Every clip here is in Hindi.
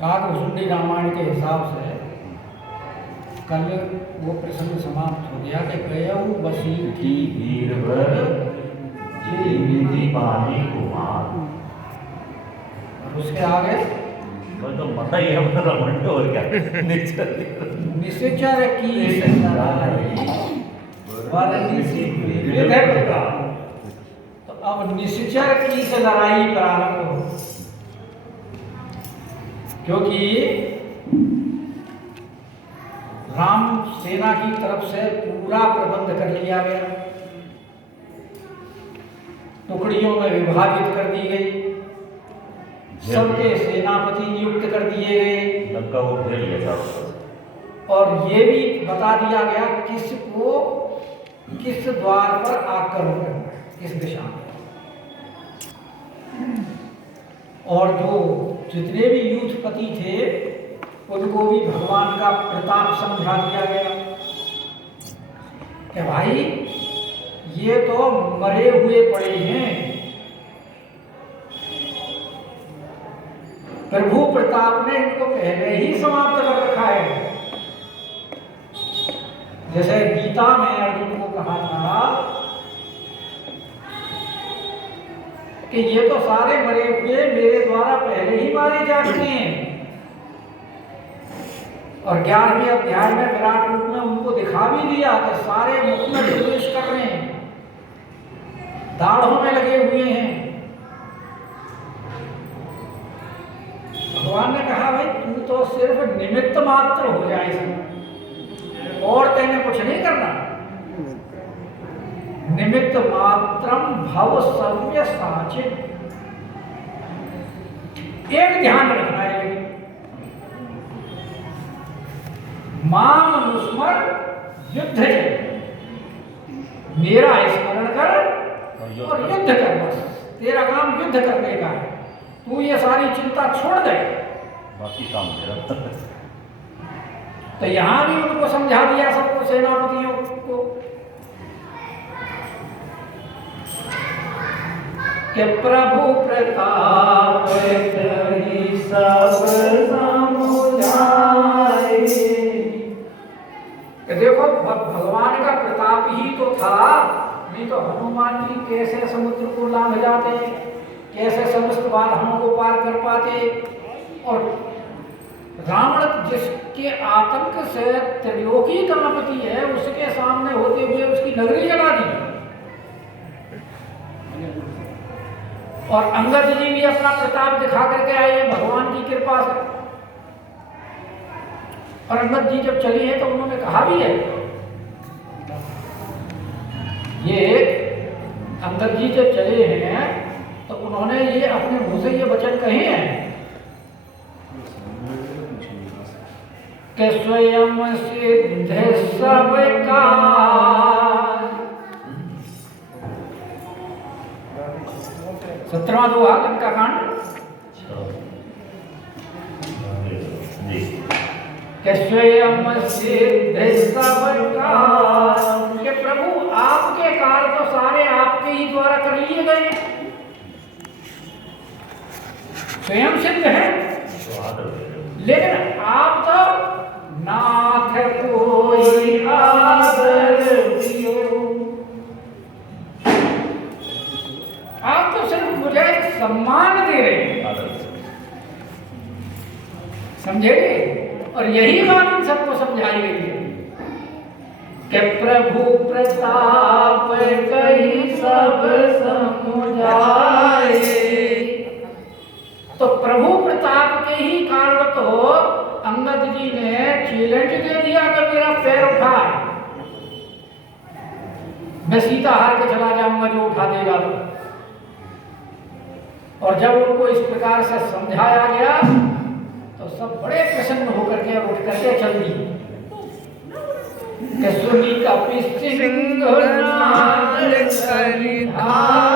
काकभुसुंडी रामायण के हिसाब से कल वो प्रसंग समाप्त हो गया कि गयऊ बसी की वीरवर जी विधि पानी कुमार। और उसके आगे वो तो पता ही है मतलब रमण तो और क्या निश्चर की सराई वाली सी विधि का। तो अब निश्चर की से लड़ाई प्रारंभ हो, क्योंकि राम सेना की तरफ से पूरा प्रबंध कर लिया गया, टुकड़ियों में विभाजित कर दी गई, सबके सेनापति नियुक्त कर दिए गए, लंका को घेर लिया था। और ये भी बता दिया गया किसको किस द्वार पर आक्रमण करना है, किस दिशा में। और जो जितने भी यूथपति थे उनको भी भगवान का प्रताप समझा दिया गया कि भाई ये तो मरे हुए पड़े हैं, प्रभु प्रताप ने इनको पहले ही समाप्त कर रखा है। जैसे गीता में अर्जुन को कहा था कि ये तो सारे मरे हुए मेरे द्वारा पहले ही मारे जा चुके हैं। और 11वें अध्याय में विराट रूप में उनको दिखा भी दिया कि सारे मुख में प्रवेश कर रहे हैं, दाढ़ों में लगे हुए हैं। भगवान ने कहा भाई तू तो सिर्फ निमित्त मात्र हो जाए इसमें, और तेने कुछ नहीं करना। निमित्त मात्रम भव सर्व साचित। एक ध्यान रखना है, लेकिन माम अनुस्मर युद्ध है, मेरा स्मरण कर और युद्ध कर। बस तेरा काम युद्ध करने का है, तू ये सारी चिंता छोड़ दे, बाकी काम मेरा। तो यहां भी उनको समझा दिया सबको, सेनापतियों को, कि प्रभु प्रताप कही सब समुझाए। देखो भगवान का प्रताप ही तो था, नहीं तो हनुमान जी कैसे समुद्र को लांघ जाते, कैसे समस्त बाधाओं को पार कर पाते। और रावण जिसके आतंक से त्रिलोकी गणपति है, उसके सामने होते हुए उसकी नगरी जला दी। और अंगद जी भी अपना प्रताप दिखा करके आए हैं भगवान की कृपा से। और अंगद जी जब चली है तो उन्होंने कहा भी है, ये अंगद जी जब चले हैं तो उन्होंने ये अपने मुंह से ये वचन कहे हैं कि स्वयं सिद्ध सब काज। 17वां दोहा लंका कांड कि स्वयं सिद्ध सब काज, कि प्रभु आपके कार्य तो सारे आपके ही द्वारा कर लिए गए, स्वयं सिद्ध है। लेकिन आप तो नाथ कोई आदर दियो, आप तो सिर्फ मुझे सम्मान दे रहे हैं, समझे? और यही बात इन सबको समझाई गई है कि प्रभु प्रताप कही सब समुझाए। तो प्रभु प्रताप के ही कारण तो अंगद जी ने चैलेंज दे दिया कि मेरा पैर उठा, मैं सीता हार के चला जाऊंगा जो उठा देगा तो। और जब उनको इस प्रकार से समझाया गया तो सब बड़े प्रसन्न होकर के उठ करके चल दिए कि सुनी कपि सिंह नाल करिधाई।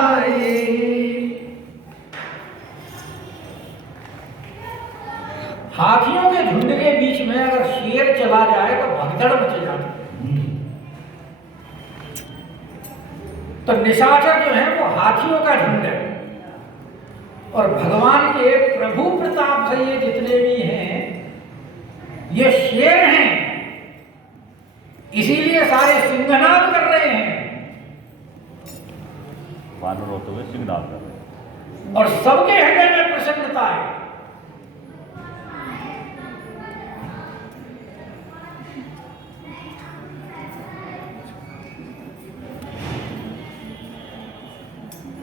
हाथियों के झुंड के बीच में अगर शेर चला जाए तो भगदड़ मच जाती। तो निशाचर जो है वो हाथियों का झुंड है, और भगवान के प्रभु प्रताप से ये जितने भी हैं ये शेर हैं, इसीलिए सारे सिंहनाद कर रहे हैं वानर होते हुए सिंहनाद कर रहे हैं। और सबके हृदय में प्रसन्नता है।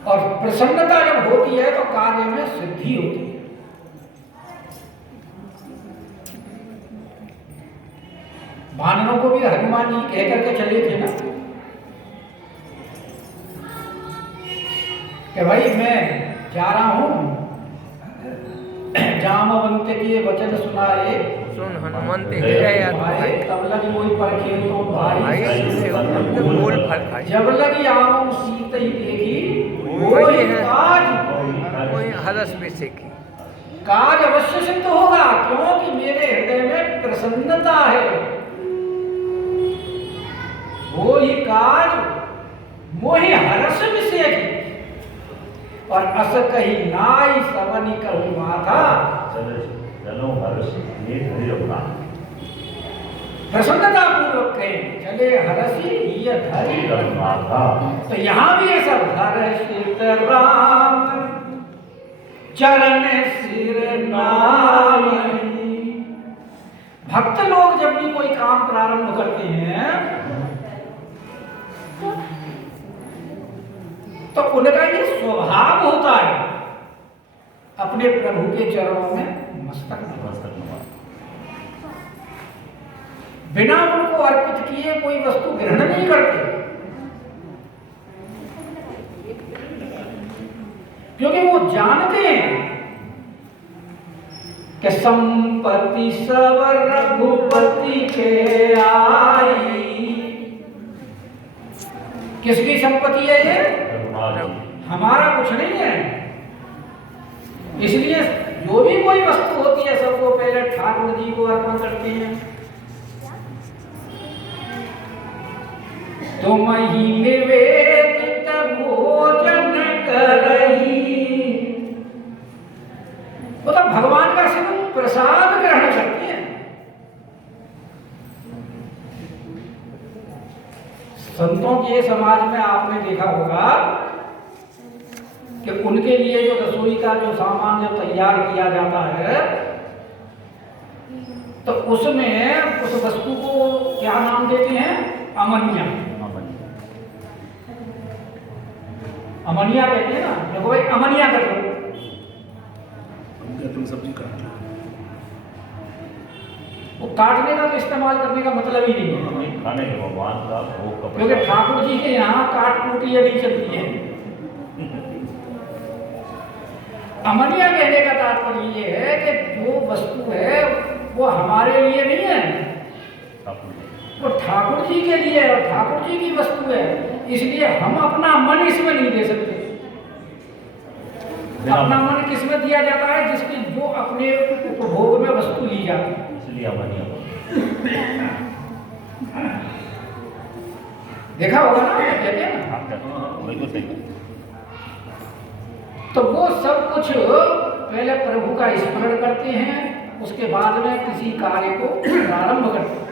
और प्रसन्नता जब होती है तो कार्य में सिद्धि होती है। वानरों को भी हनुमान जी कह करके चले थे ना कि भाई मैं जा रहा हूं, जामवंत के वचन सुनाए सुन हनुमंत भाई तब लगी वही परखे तो भाई बोल फल खाए जब लगी आऊं सीत ही देखी वही है काज वही हरस में से की काज अवश्य सिद्ध होगा, क्योंकि मेरे हृदय में प्रसन्नता है। वो ही काज मोहि हरस विषय की और अस कही नाई सवनी कहूँ माथा चलो हर्ष ये धैर्य अपना प्रसन्नता पूर्वक कहें चले हरसी ये धैर्य माथा। तो यहाँ भी ये सब हर्षित राम चरण सिर नाई। भक्त लोग जब भी कोई काम प्रारंभ करते हैं तो उनका ये स्वभाव होता है अपने प्रभु के चरणों में मस्तक नवा बिना उनको अर्पित किए कोई वस्तु ग्रहण नहीं करते, क्योंकि वो जानते हैं कि संपत्ति सब रघुपति के आई। किसकी संपत्ति है ये? हमारा कुछ नहीं है। इसलिए जो भी कोई वस्तु होती है सबको पहले ठाकुर जी को अर्पण करते हैं। तुम ही निवेदित भोजन करही, मतलब भगवान का सिर्फ प्रसाद ग्रहण करते हैं। संतों के समाज में आपने देखा होगा कि उनके लिए जो रसोई का जो सामान जो तैयार किया जाता है तो उसमें उस वस्तु को क्या नाम देते हैं? अमनिया। अमनिया कहते हैं ना, देखो भाई अमनिया कर लो, तुम सब्जी काट लो। वो काटने का तो इस्तेमाल करने का मतलब ही नहीं है, खाने के भगवान का भोग का क्योंकि ठाकुर जी के यहाँ काट कूटियाँ नहीं चलती है। अमनिया कहने का तात्पर्य ये है कि जो वस्तु है वो हमारे लिए नहीं है, वो ठाकुर जी के लिए है और ठाकुर जी की वस्तु है, इसलिए हम अपना मन इसमें नहीं दे सकते। अपना मन किसमें दिया जाता है? जिसकी जो अपने उपभोग में वस्तु ली जाती है, इसलिए अमनिया देखा होगा ना, कहते हैं ना। बिल्कुल सही। तो वो सब कुछ पहले प्रभु का स्मरण करते हैं, उसके बाद में किसी कार्य को प्रारंभ करते हैं।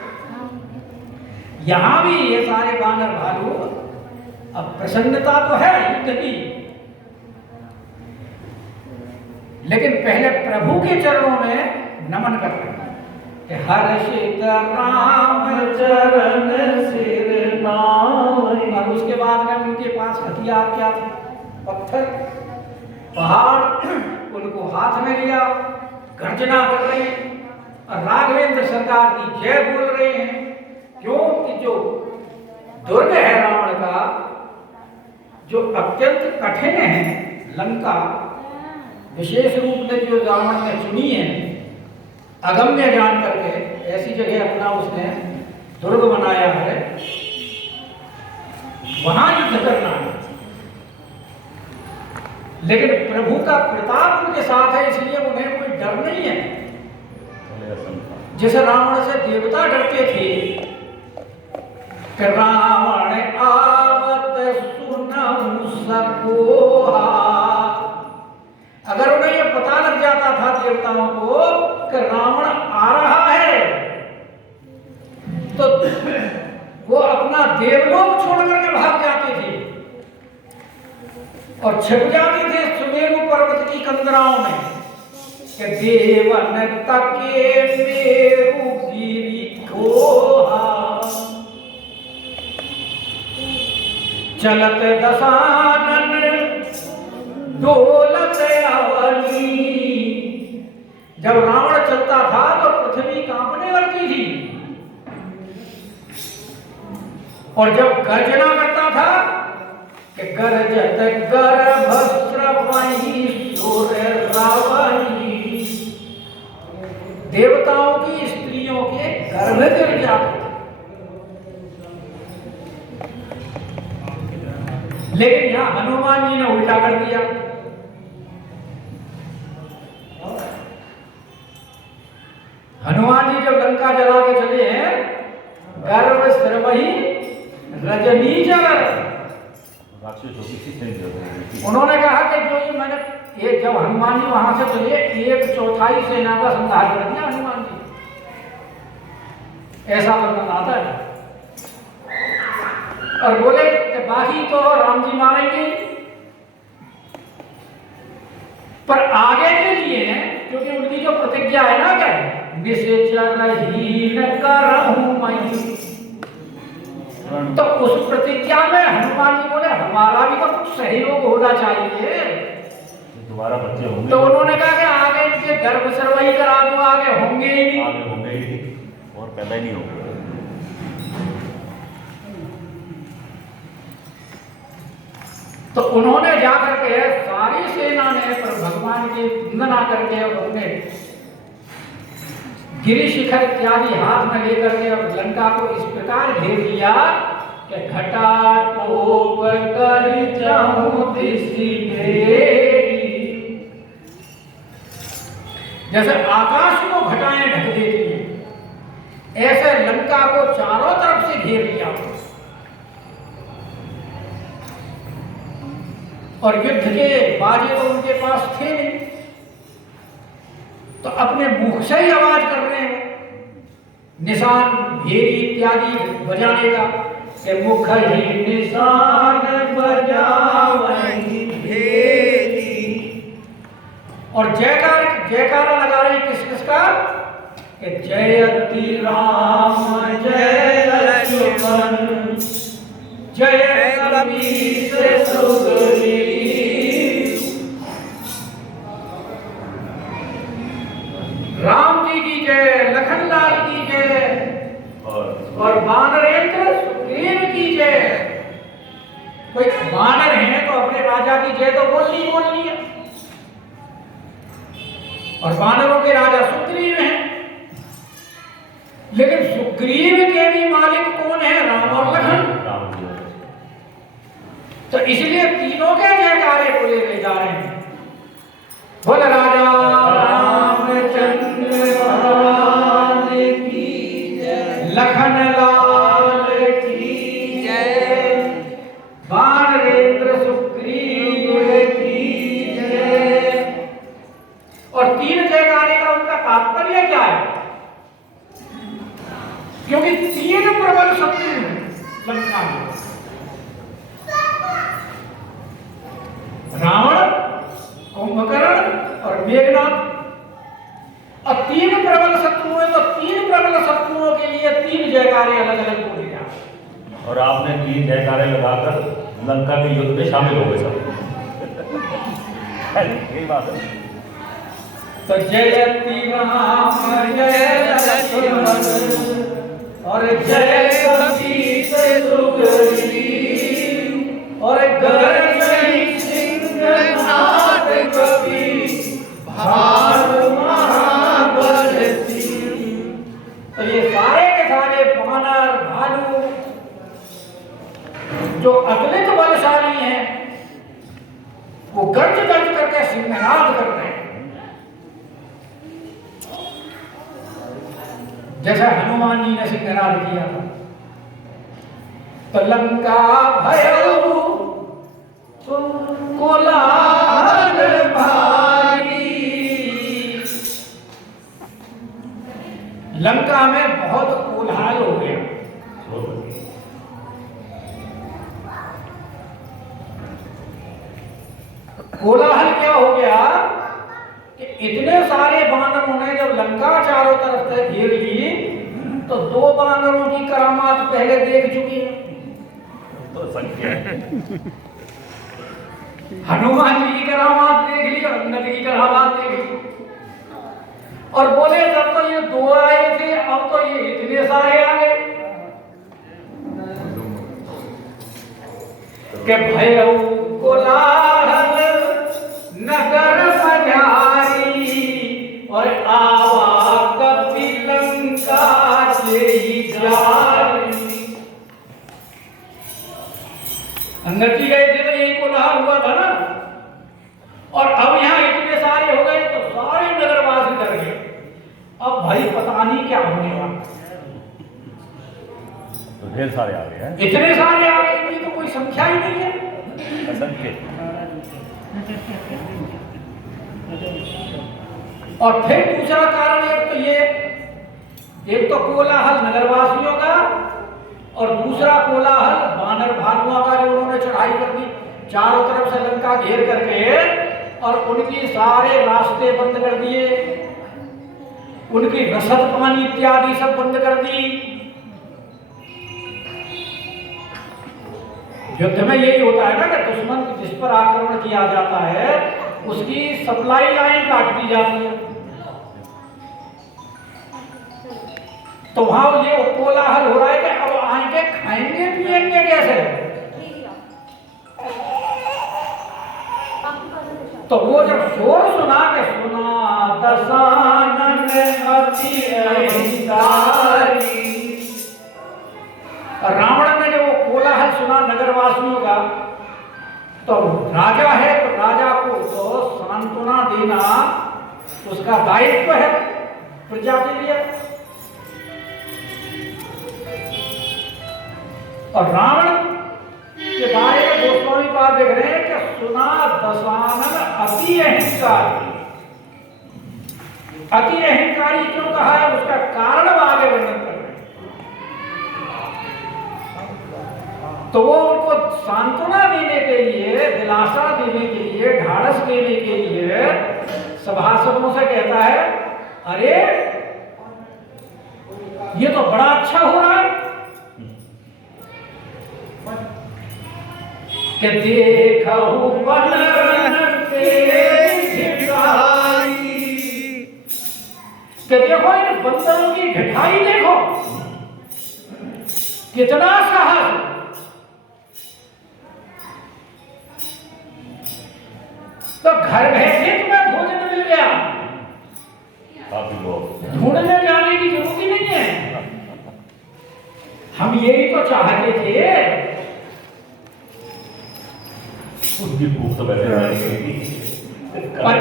यहाँ भी ये सारे वानर भालू, अब प्रसन्नता तो है युद्ध की, लेकिन पहले प्रभु के चरणों में नमन करते हैं कि हर्षित राम चरण सिर नाई। और उसके बाद में उनके पास हथियार क्या थे? पत्थर, पहाड़, उनको हाथ में लिया, गर्जना कर रहे हैं और राघवेंद्र सरकार की जय बोल रहे हैं। क्योंकि जो दुर्ग है रावण का, जो अत्यंत कठिन है, लंका विशेष रूप से जो रावण ने चुनी है अगम्य जान करके, ऐसी जगह अपना उसने दुर्ग बनाया है, वहां युद्ध करना है। लेकिन प्रभु का प्रताप उनके साथ है, इसलिए उन्हें कोई डर नहीं है। जैसे रावण से देवता डरते थे कि रावण आवत सुनहु सकोहा, अगर जाता था देवताओं को कि रावण आ रहा है, तो वो अपना देवलोक छोड़ करके भाग जाते थे और छिप जाते थे सुमेरु पर्वत की कंदराओं में कि देवन तके मेरु गिरी खोहा चलत दशानन डोलत अवनी। जब रावण चलता था तो पृथ्वी कांपने लगती थी, और जब गर्जना करता था कि गरजत गर्भस्रवहि सुर रावणी, देवताओं की स्त्रियों के गर्भ गिर जाते थे। लेकिन यहां हनुमान जी ने उल्टा कर दिया। हनुमान जी जब लंका जला के चले हैं, गर्भ सर्वहि रजनी जल, उन्होंने कहा कि जो ये मैंने ये जब हनुमान जी वहां से चले 1/4 सेना का संहार कर दिया हनुमान जी, ऐसा वर्णन आता है। और बोले कि बाकी तो राम जी मारेंगे, पर आगे के लिए क्योंकि उनकी जो प्रतिज्ञा है ना, क्या निश्चरहीन करहूं मैं, तो उस प्रतिज्ञा में हनुमान जी बोले हमारा भी तो कुछ सहयोग होना चाहिए। दोबारा बच्चे होंगे, तो उन्होंने कहा कि आगे इनके गर्भ सर्वही करा दो, आगे होंगे ही नहीं, आगे होंगे ही नहीं और पैदा ही नहीं होंगे। तो उन्होंने जाकर के सारी सेना ने पर भगवान की वंदना करके और अपने गिरि शिखर इत्यादि हाथ में लेकर के और लंका को इस प्रकार घेर लिया कि घटा टोप कर जाऊं दिशि मेरी, जैसे आकाश को घटाएं ढक देती हैं, ऐसे लंका को चारों तरफ से घेर लिया। और युद्ध के बाजे तो उनके पास थे नहीं, तो अपने मुख से ही आवाज कर रहे हैं निशान भेरी इत्यादि बजाने का, कि मुख ही निशान बजावहि भेरी, और जयकारा लगा रहे किस किस का, कि जयति राम जय लक्ष्मण जय कपीस सुग्रीव। राम जी की जय, लखनलाल की जय, और वानरेंद्र सुग्रीव की जय। कोई वानर है तो अपने राजा की जय तो बोलनी है, और वानरों के राजा सुग्रीव हैं, लेकिन सुग्रीव के भी मालिक कौन है, राम और लखन। तो इसलिए तीनों के जयकारे बोले ले जा रहे हैं। बोल राजा रामचंद्र भगवान की जय, लखनलाल की जय, वानरेंद्र सुग्रीव की जय। और तीन जयकारे का उनका तात्पर्य क्या है, क्योंकि तीन प्रबल शत्रु लंका में, रावण, कुंभकर्ण और मेघनाथ। अब तीन प्रबल शत्रु हैं, तो तीन प्रबल शत्रुओं के लिए तीन जयकारे अलग अलग बोले जाते। और आपने 3 जयकारे लगाकर लंका के युद्ध में शामिल हो गए सब। यही बात है। तो जयति राम जय लक्ष्मण और जय कपीस सुग्रीव और गर्जनि सिंहनाद कपि भानु महाबल सिंह। तो ये सारे के सारे वानर भालू जो अगणित बलशाली हैं, वो गर्ज गर्ज करके सिंहनाद करते हैं। जैसा हनुमान जी ने सिंहनाद किया था। तो लंका भयउ कोलाहल भारी लंका में बहुत कोलाहल हो गया। कोलाहल क्या हो गया कि इतने सारे बानरों ने जब लंका चारों तरफ से घेर ली तो दो बानरों की करामात पहले देख चुकी है। तो संख्या हनुमान जी की करामात देख ली और नदी की करामात देख ली और बोले तब तो ये दो आए थे, अब तो ये इतने सारे आ गए कि भय कोलाहल नगर पधारी और आवा कपि लंका से जारी। नदी गए थे तो यही कोलाहल हुआ था ना, और अब यहाँ इतने सारे हो गए तो सारे नगरवासी डर गए। अब भाई पता नहीं क्या होने वाला, तो ढेर सारे आ गए हैं। इतने सारे आ गए, इनकी तो कोई संख्या ही नहीं है। असंख्य। और फिर दूसरा कारण एक तो कोलाहल नगरवासियों का और दूसरा कोलाहल वानर भालुओं का, जो उन्होंने चढ़ाई कर दी चारों तरफ से लंका घेर करके और उनकी सारे रास्ते बंद कर दिए, उनकी रसद पानी इत्यादि सब बंद कर दी। युद्ध में यही होता है ना कि दुश्मन जिस पर आक्रमण किया जाता है उसकी सप्लाई लाइन काट दी जाती है। तो वहां ये कोलाहल हो रहा है कि अब आएंगे खाएंगे पिएंगे कैसे। तो वो जब शोर सुना के सुना दशानन अति अहिंकारी, रावण ने जब वो कोलाहल सुना नगरवासियों का तो राजा है तो राजा को तो सांत्वना देना उसका दायित्व है प्रजा के लिए। और रावण के बारे में गोस्वामी पाद देख रहे हैं कि सुना दशानन अति अहंकारी। अति अहंकारी क्यों कहा है उसका कारण आगे वर्णन कर रहे हैं। तो वो उनको सांत्वना देने के लिए, दिलासा देने के लिए, ढाढ़स देने के लिए सभासदों से कहता है अरे ये तो बड़ा अच्छा हो रहा है कि देखहु बनन तेरी कि देखो इन बंदरों की ढिठाई देखो, कितना साहस। तो घर बैठे तुम्हें भोजन मिल गया, काफी लोग ढूंढने जाने की जरूरत ही नहीं है। हम यही तो चाहते थे। उनकी भूख तो बैठे पर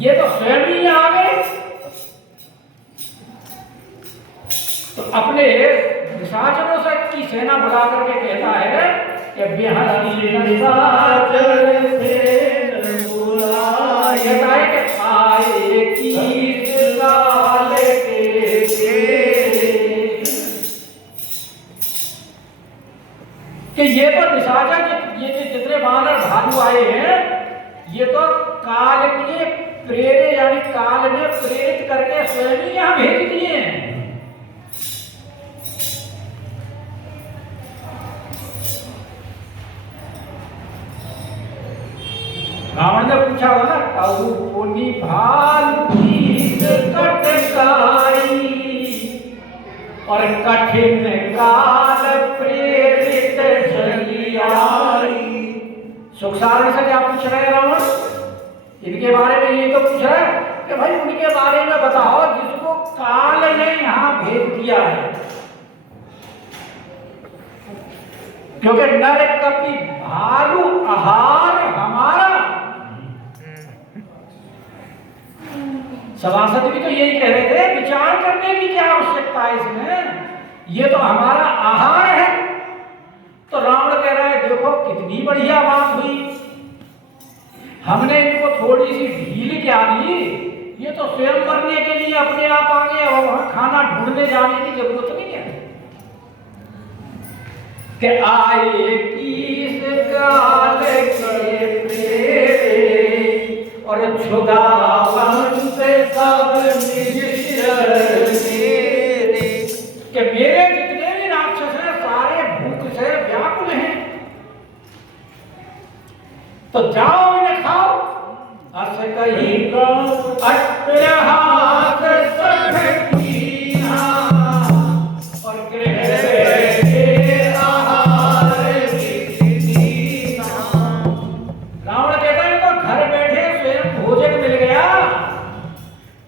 ये तो स्वयं ही आ गए। तो अपने निशाचरों से की सेना बुला करके कहता है कि बिहारी निशाचर से बुलाए कि आए की साल कि ये तो निशाचर, ये जितने वानर भालू आए हैं ये तो काल के प्रेरे यानी काल ने प्रेरित करके स्वयं ही यहाँ भेज दिए हैं। रावण ने पूछा था ना कहू कोनी भालू की कटकाई और कठिन काल प्रेरित जलियाई। सुखसारण से क्या पूछ रहे हैं रावण? इनके बारे में ये तो पूछ रहा है कि भाई उनके बारे में बताओ जिसको काल ने यहाँ भेज दिया है। क्योंकि नर कपि भालू आहार हमारा। सभासद भी तो यही कह रहे थे, विचार करने की क्या आवश्यकता है इसमें, ये तो हमारा आहार है। तो रावण कह रहा है देखो कितनी बढ़िया बात हुई, हमने इनको थोड़ी सी ढील क्या दी, ये तो स्वयंवर करने के लिए अपने आप आ गए और वहां खाना ढूंढने जाने की जरूरत नहीं है कि आए किस काल के प्रेरे और छुड़ावन से सब निश्चर मेरे कि मेरे जितने भी राक्षस हैं सारे भूख से व्याकुल हैं, तो जाओ इन्हें खाओ। अस कही अट्टहास सब कीना और गृह आहार विधिना। रावण कहता है तो घर बैठे स्वयं भोजन मिल गया,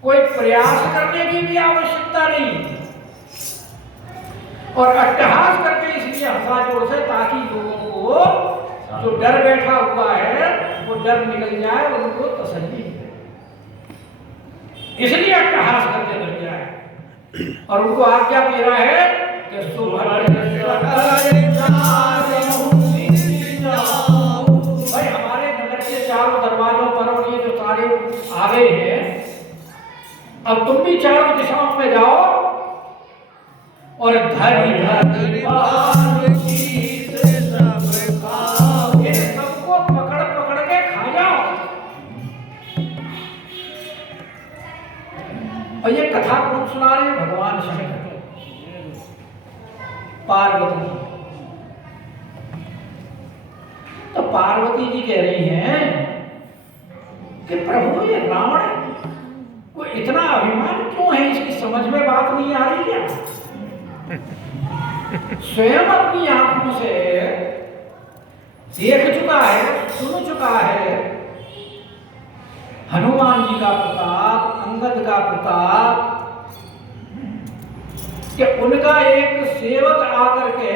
कोई प्रयास करने की भी आवश्यकता नहीं, और अट्टहास करके इसलिए हंसा जोर से ताकि लोगों को जो डर बैठा हुआ है वो डर निकल जाए, उनको तसल्ली मिले, इसलिए अट्टहास करके डर जाए। और उनको आज्ञा दे रहा है कि भाई हमारे नगर के चारों दरवाजों पर और ये जो सारे आ गए हैं, अब तुम भी चारों दिशाओं में जाओ और धरी धरी सबको पकड़ पकड़ के खा जाओ। और ये कथा कौन सुना रहे हैं? भगवान शंकर पार्वती जी। तो पार्वती जी कह रही हैं कि प्रभु ये रावण को इतना अभिमान क्यों है, इसकी समझ में बात नहीं आ रही क्या? स्वयं अपनी आंखों से देख चुका है, सुन चुका है हनुमान जी का प्रताप, अंगद का प्रताप, कि उनका एक सेवक आकर के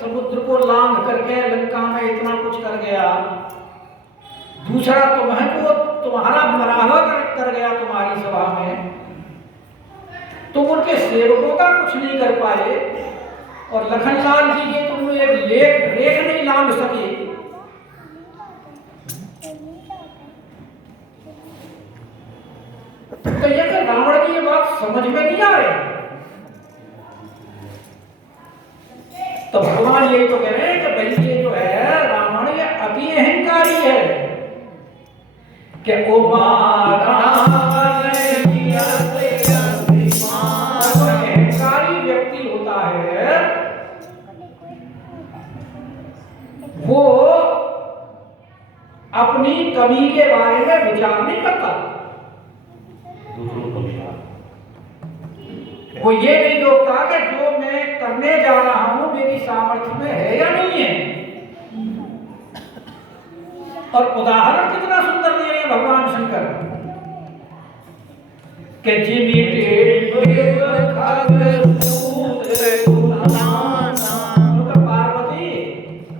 समुद्र को लांघ करके लंका में इतना कुछ कर गया, दूसरा तुम्हारा मरावा कर गया तुम्हारी सभा में, तुम उनके सेवकों का कुछ नहीं कर पाए, और लखनलाल जी के तुम एक रेख नहीं लांघ सके। तो ये कि रावण की ये बात समझ में नहीं आ रही। तो भगवान यही तो कह रहे हैं कि भाई ये जो है रावण ये अति अहंकारी है, कि अहंकारी व्यक्ति होता है वो अपनी कमी के बारे में विचार नहीं करता, वो ये नहीं देखता कि जो मैं करने जा रहा हूं मेरी सामर्थ्य में है या नहीं है। और उदाहरण कितना सुंदर दे रहे हैं भगवान शंकर कि पार्वती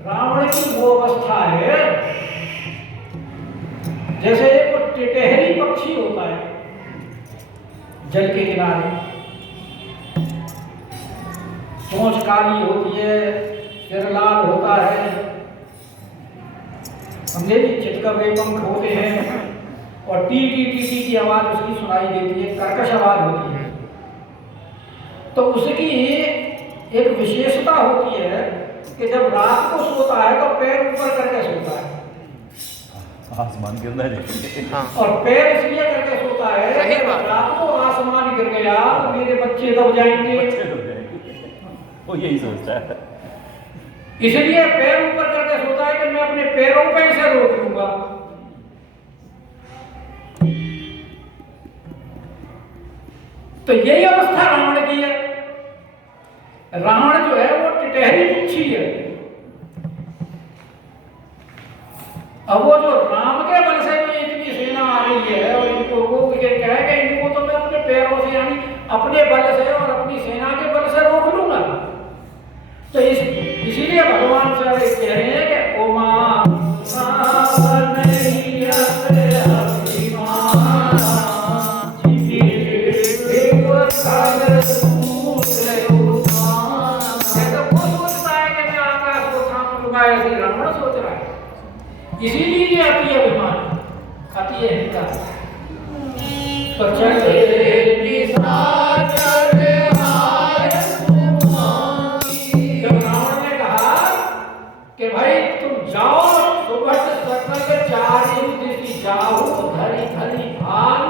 रावण की वो अवस्था है जैसे एक टिटहरी पक्षी होता है जल के किनारे, चोंच काली होती है, सिर लाल होता है, हमने भी चितकबरे पंख होते हैं, और टी टी टी टी की आवाज उसकी सुनाई देती है, कर्कश आवाज होती है। तो उसकी एक विशेषता होती है कि जब रात को सोता है तो पैर ऊपर करके सोता है, आसमान गिरना चाहिए। हाँ। और पैर इसलिए करके सोता है कि रात को आसमान गिर गया तो मेरे बच्चे दब जाएंगे, वो यही सोचता है, इसलिए पैर ऊपर करके सोता है कि मैं अपने पैरों पे इसे रोक लूंगा। तो यही अवस्था रावण की है। रावण जो है वो टिटहरी पक्षी है। अब वो जो राम के बल से भी इतनी सेना आ रही है और इनको वो कहे कि इनको तो मैं अपने पैरों से यानी अपने बल से और अपनी सेना के बल से रोक लूंगा। तो इसीलिए भगवान से कह रहे हैं कि ओमा रावण सोच रहा है, इसीलिए अति अभिमान, अति अहंकार। तो चल जब रावण ने कहा कि भाई तुम जाओ, सुबह सकल चारि दिशि जाओ, धरि धरि भान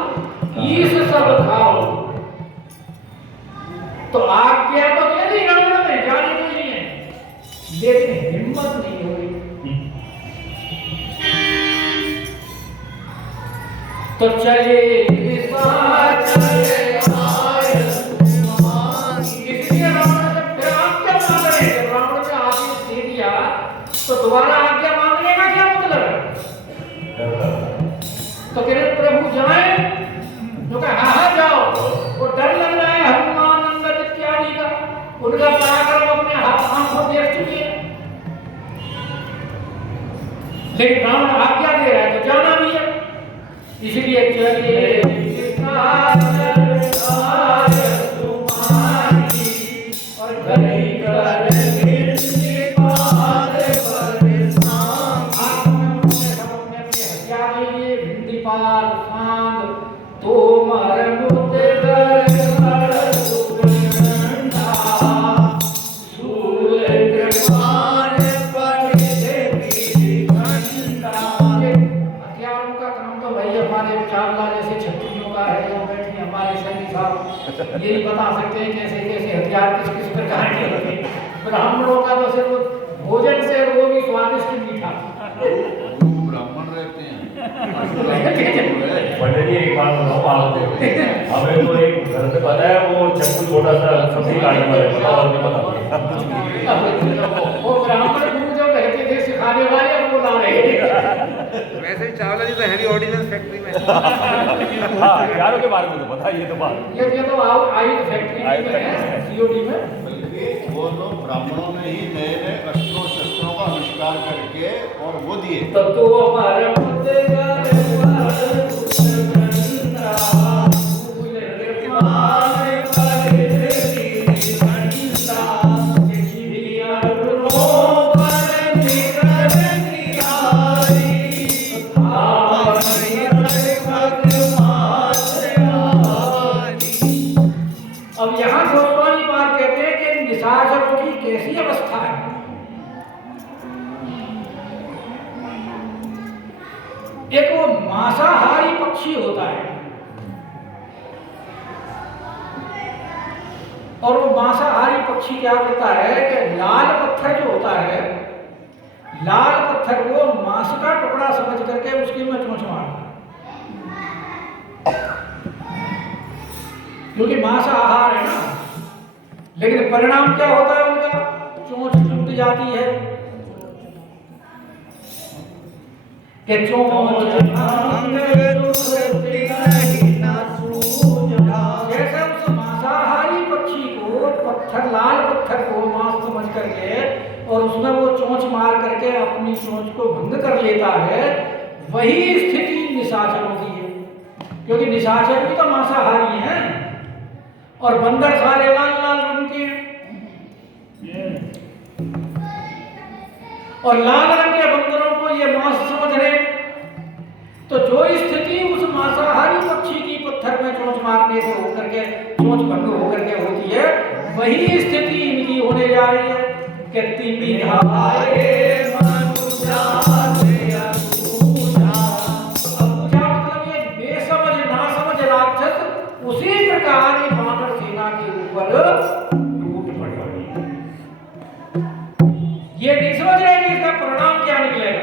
ईश सब खाओ। तो आज्ञा तो दे दी रावण ने, जाने को नहीं है, लेकिन हिम्मत नहीं हुई। तो चले इसलिए रावण ने फिर आज्ञा मांग रहे हैं। रावण ने आदेश दे दिया तो दोबारा आज्ञा मांगने का क्या मतलब है? तो कह रहे प्रभु जाए, तो कहा हाँ जाओ। वो डर लग रहा है हनुमान अंगद इत्यादि का, उनका पराक्रम अपने आंखों देख चुके हैं, लेकिन रावण आज्ञा दे रहा है तो जाना भी है। इसलिए चलिए और गली कर भिंडीपाल सांग तो मरमुत यही बता सकते हैं कैसे कैसे हथियार किस किस प्रकार के होते हैं। ब्राह्मणों का तो सिर्फ भोजन से वो भी स्वादिष्ट मीठा। ब्राह्मण रहते हैं। पंडित जी एक बात बताओ आपको, हमें तो एक घर से पता है वो चक्कू छोटा सा सब्जी काटने वाले बताओ, और नहीं पता। वो ब्राह्मण गुरु जो रहते थे सिखाने वाले वो ला रहे। वैसे चावला जी तो है ऑर्डिनेंस फैक्ट्री में। हाँ यारों के बारे में तो पता, ये तो बात ये तो आयुध फैक्ट्री में है, सीओडी में। बल्कि वो लोग ब्राह्मणों ने ही नए नए अस्त्रों शस्त्रों का आविष्कार करके और वो दिए। तो हमारे अब यहाँ गोस्वामी बात कहते हैं कि निशाचरों की कैसी अवस्था है। एक वो मांसाहारी पक्षी होता है, और वो मांसाहारी पक्षी क्या करता है कि लाल पत्थर जो होता है, लाल पत्थर को मांस का टुकड़ा समझ करके उसकी में चोंच मारता है, क्योंकि मांसाहार है ना। लेकिन परिणाम क्या होता है उनका? चोंच टूट जाती है कि जैसे उस मांसाहारी पक्षी को पत्थर, लाल पत्थर को मांस समझ करके और उसमें वो चोंच मार करके अपनी चोंच को भंग कर लेता है, वही स्थिति निशाचरों की है। क्योंकि निशाचर भी तो मांसाहारी हैं और बंदर सारे लाल लाल रंग के हैं, और लाल रंग के बंदरों को ये मांस समझ रहे। तो जो स्थिति उस मांसाहारी पक्षी की पत्थर में चोंच मारने से होकर के, चोंच भंग होकर के होती है, वही स्थिति इनकी होने जा रही है। मतलब ये बेसमझ नासमझ राक्षस उसी प्रकार की वानर सेना के ऊपर टूट पड़े। ये नहीं समझ रहे कि इसका परिणाम क्या निकलेगा।